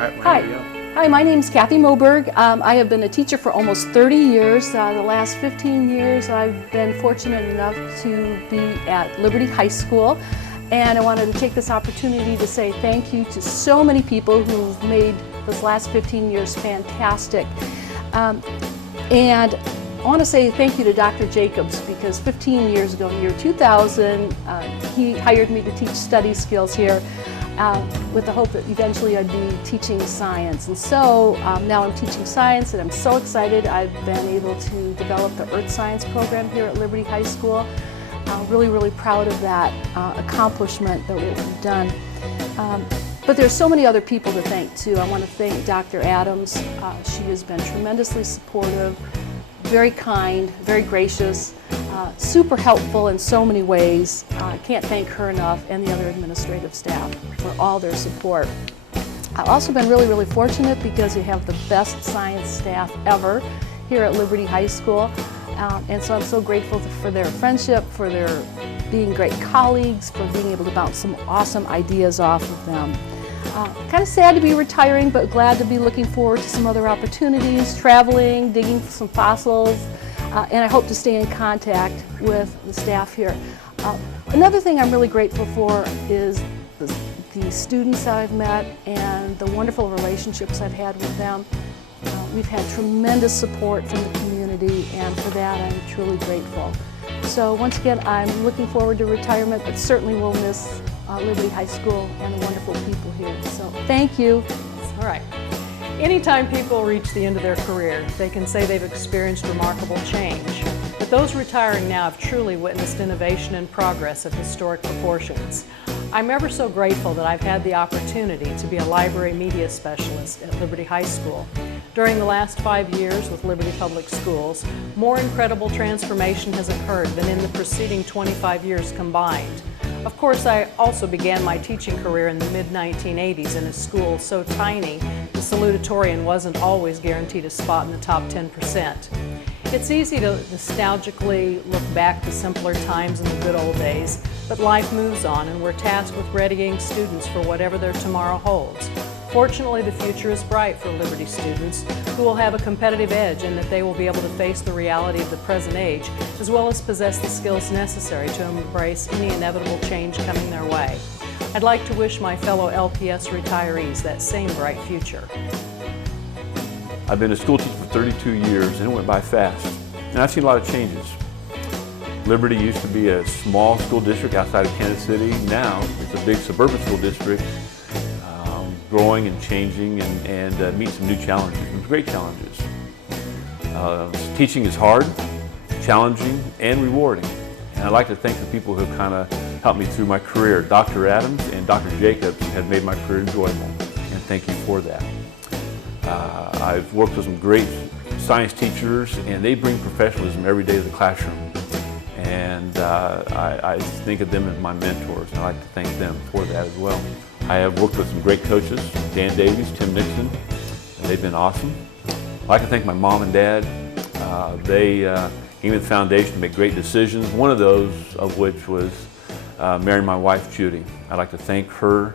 right, Hi. Hi, my name is Kathy Moberg. I have been a teacher for almost 30 years. The last 15 years I've been fortunate enough to be at Liberty High School. And I wanted to take this opportunity to say thank you to so many people who've made this last 15 years fantastic. And I want to say thank you to Dr. Jacobs, because 15 years ago, in the year 2000, he hired me to teach study skills here with the hope that eventually I'd be teaching science. And so now I'm teaching science, and I'm so excited. I've been able to develop the Earth Science program here at Liberty High School. Really proud of that accomplishment that we've done. But there's so many other people to thank too. I want to thank Dr. Adams. She has been tremendously supportive, very kind, very gracious, super helpful in so many ways. I can't thank her enough, and the other administrative staff for all their support. I've also been really fortunate because we have the best science staff ever here at Liberty High School. And so I'm so grateful for their friendship, for their being great colleagues, for being able to bounce some awesome ideas off of them. Kind of sad to be retiring, but glad to be looking forward to some other opportunities, traveling, digging for some fossils, and I hope to stay in contact with the staff here. Another thing I'm really grateful for is the students I've met and the wonderful relationships I've had with them. We've had tremendous support from the community, and for that I'm truly grateful. So once again, I'm looking forward to retirement, but certainly will miss Liberty High School and the wonderful people here. So thank you. All right. Anytime people reach the end of their career, they can say they've experienced remarkable change. But those retiring now have truly witnessed innovation and progress of historic proportions. I'm ever so grateful that I've had the opportunity to be a library media specialist at Liberty High School. During the last 5 years with Liberty Public Schools, more incredible transformation has occurred than in the preceding 25 years combined. Of course, I also began my teaching career in the mid-1980s in a school so tiny the salutatorian wasn't always guaranteed a spot in the top 10%. It's easy to nostalgically look back to simpler times in the good old days, but life moves on, and we're tasked with readying students for whatever their tomorrow holds. Fortunately, the future is bright for Liberty students who will have a competitive edge in that they will be able to face the reality of the present age, as well as possess the skills necessary to embrace any inevitable change coming their way. I'd like to wish my fellow LPS retirees that same bright future. I've been a school teacher for 32 years, and it went by fast. And I've seen a lot of changes. Liberty used to be a small school district outside of Kansas City. Now it's a big suburban school district, growing and changing, and meet some new challenges, some great challenges. Teaching is hard, challenging, and rewarding. And I'd like to thank the people who have kind of helped me through my career. Dr. Adams and Dr. Jacobs have made my career enjoyable, and thank you for that. I've worked with some great science teachers, and they bring professionalism every day to the classroom. And I think of them as my mentors, and I'd like to thank them for that as well. I have worked with some great coaches, Dan Davies, Tim Nixon, and they've been awesome. I'd like to thank my mom and dad. They gave me the foundation to make great decisions, one of those of which was marrying my wife, Judy. I'd like to thank her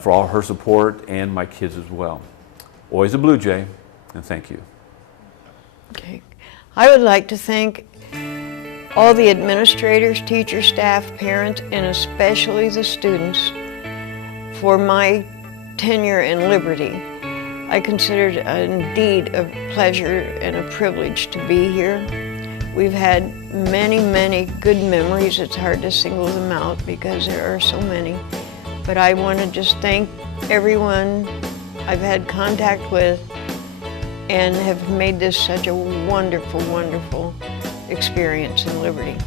for all her support, and my kids as well. Always a Blue Jay, and thank you. Okay. I would like to thank all the administrators, teachers, staff, parents, and especially the students for my tenure in Liberty. I consider it indeed a pleasure and a privilege to be here. We've had many good memories. It's hard to single them out because there are so many. But I want to just thank everyone I've had contact with and have made this such a wonderful experience in Liberty.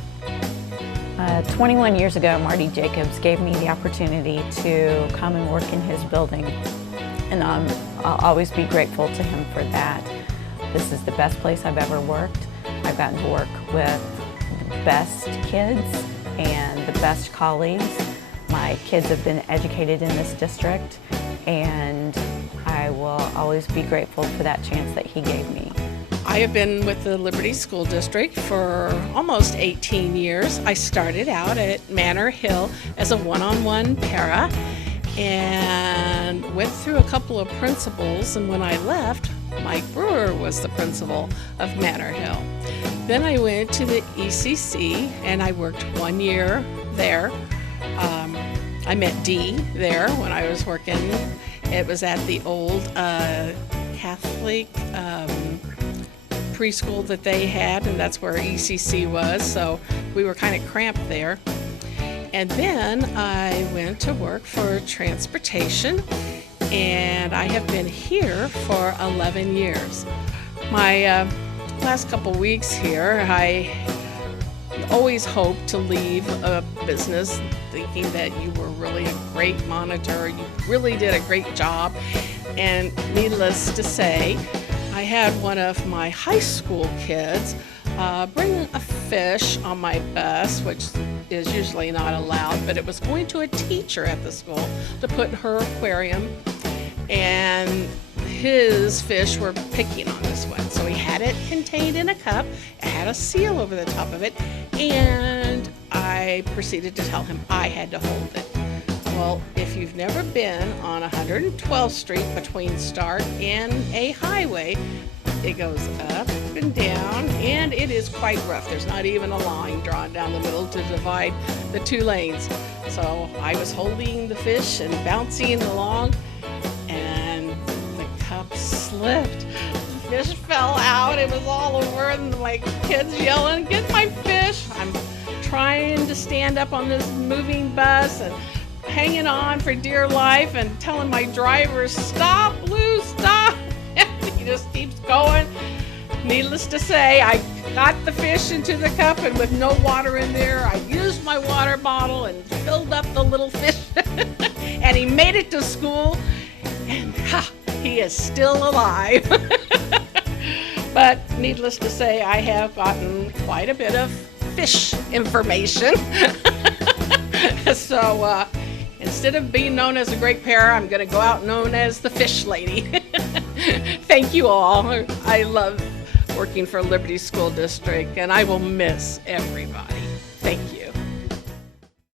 21 years ago, Marty Jacobs gave me the opportunity to come and work in his building, and I'll always be grateful to him for that. This is the best place I've ever worked. I've gotten to work with the best kids and the best colleagues. My kids have been educated in this district, and I will always be grateful for that chance that he gave me. I have been with the Liberty School District for almost 18 years. I started out at Manor Hill as a one-on-one para, and went through a couple of principals, and when I left, Mike Brewer was the principal of Manor Hill. Then I went to the ECC and I worked 1 year there. I met Dee there when I was working. It was at the old Catholic preschool that they had, and that's where ECC was, so we were kind of cramped there. And then I went to work for transportation, and I have been here for 11 years. My last couple weeks here, I always hoped to leave a business thinking that you were really a great monitor, you really did a great job, and needless to say, I had one of my high school kids bring a fish on my bus, which is usually not allowed, but it was going to a teacher at the school to put in her aquarium, and his fish were picking on this one. So he had it contained in a cup, it had a seal over the top of it, and I proceeded to tell him I had to hold it. Well, if you've never been on 112th Street between Stark and a highway, it goes up and down, and it is quite rough. There's not even a line drawn down the middle to divide the two lanes. So I was holding the fish and bouncing along, and the cup slipped. The fish fell out. It was all over, and my kids yelling, "Get my fish!" I'm trying to stand up on this moving bus and hanging on for dear life and telling my driver, "Stop, Lou, stop!" He just keeps going. Needless to say, I got the fish into the cup, and with no water in there, I used my water bottle and filled up the little fish. And he made it to school, and he is still alive. But needless to say, I have gotten quite a bit of fish information. So instead of being known as a great pair, I'm going to go out known as the fish lady. Thank you all. I love working for Liberty School District, and I will miss everybody. Thank you.